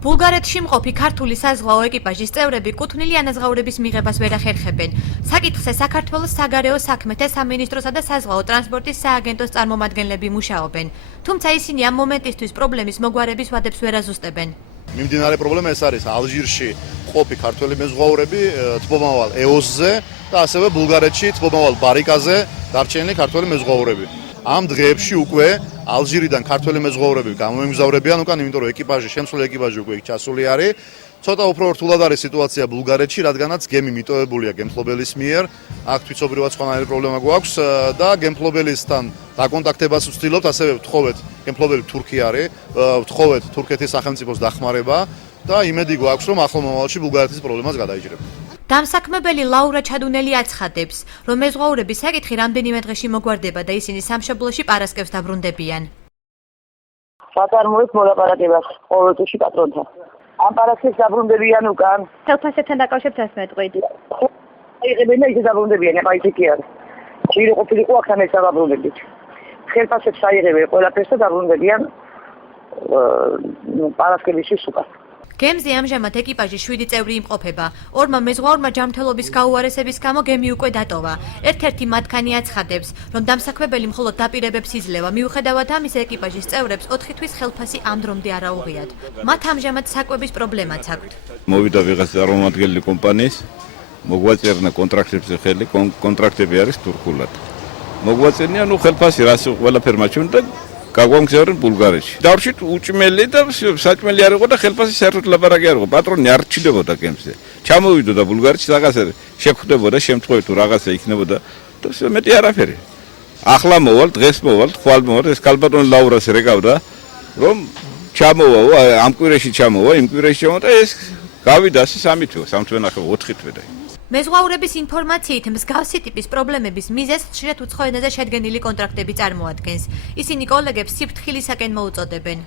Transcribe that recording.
ბულგარეთში მყოფი ქართული საზღვაო ეკიპაჟის წევრები კუთვნილი ანაზღაურების მიღებას ვერ ახერხებენ. საკითხზე საქართველოს საგარეო საქმეთა სამინისტროსა და საზღვაო ტრანსპორტის სააგენტოს წარმომადგენლები მუშაობენ. თუმცა ისინი ამ მომენტისთვის პრობლემის მოგვარების ვადებს ვერ აზუსტებენ. მიმდინარე პრობლემა ეს არის ალჟირში ყოფი ქართველი მეზღვაურები თბომავალ ეოსზე და ასევე ბულგარეთში თბომავალ ბარიკაზე დარჩენილი ქართველი მეზღვაურები. ამ დღეებში უკვე ალჟირიდან ქართველი მეზღვაურები გამოემგზავრებიან უკან, იმიტომ რომ შემსვლელი ეკიპაჟი უკვე იქ ჩასული არის. ცოტა უფრო რთულად არის სიტუაცია ბულგარეთში, რადგანაც გემი მიტოვებულია გემთლობელის მიერ. აქ თვითობრივად სხვანაირი პრობლემა გვაქვს და გემთლობელისთან დაკონტაქტებას ვცდილობთ, ასევე ვთხოვეთ, გემთლობელი თურქი არის, ვთხოვეთ თურქეთის სახელმწიფოს დახმარება და იმედი გვაქვს, რომ ახლო მომავალში ბულგარეთის პრობლემას გადაიჭრება. დამსაქმებელი ლაურა ჩადუნელი აცხადებს, რომ მეზღვაურების საკითხი რამდენიმე დღეში მოგვარდება და ისინი სამშობლოში პარასკევს დაბრუნდებიან. საწარმოებს მოლაპარაკებას ყოველთვის პატრონთან. ამ პარასკევს დაბრუნდებიან უკან. ხელფასებთან დაკავშირებით ეს მეტყვიდი. აიღებენ და ისე დაბრუნდებიან, აბა ისე კი არის. ჯირო ყოფილიყო აქ ამას დაბრუნდებით. ხელფასებს აიღებენ ყველაფერს და დაბრუნდებიან პარასკევში უკან. გემზე ამჟამად ეკიპაჟი 7 წევრი იმყოფება. ორმა მეზღვაურმა ჯანმრთელობის გაუარესების გამო გემი უკვე დატოვა. ერთ-ერთი მათგანი აცხადებს, რომ დამსაქმებელი მხოლოდ დაპირებებს იძლევა. მიუხედავად ამისა, ეკიპაჟის წევრებს 4 თვის ხელფასი ამ დრომდე არ აუღიათ. მათ ამჟამად საკვების პრობლემაც აქვთ. მოვიდა ვიღაც წარმომადგენელი კომპანიის, მოგვაწერნა კონტრაქტებზე ხელი, კონტრაქტები არის თურქულად. მოგვაწერნია, ხელფასი რას ყველაფერ მაჩვენე და გაგვამგზავრნენ ბულგარეთში. დავრჩით უჭმელი და საჭმელი არ იყო და ხელფასი საერთოდ ლაპარაკი არ იყო. პატრონი არ რჩდებოდა გემზე. ჩამოვიდოდა ბულგარეთში, რაღაცა შეხვდებოდა, შემთხვევით თუ რაღაცა იქნებოდა და მეტი არაფერი. ახლა მოვალ, დღეს მოვალ, ხვალ მოვალ, ეს ქალბატონი ლაურას რეკავდა, რომ ჩამოვა, ამ კვირაში ჩამოვა, იმ კვირაში ჩამოვა და ეს გავიდა 3 თვე, 3 თვე ნახევარ, 4 თვე და მეზღვაურების ინფორმაციით მსგავსი ტიპის პრობლემების მიზეზს ხშირად უცხო ენაზე შედგენილი კონტრაქტები წარმოადგენს. ისინი კოლეგებს სიფრთხილისაკენ მოუწოდებენ.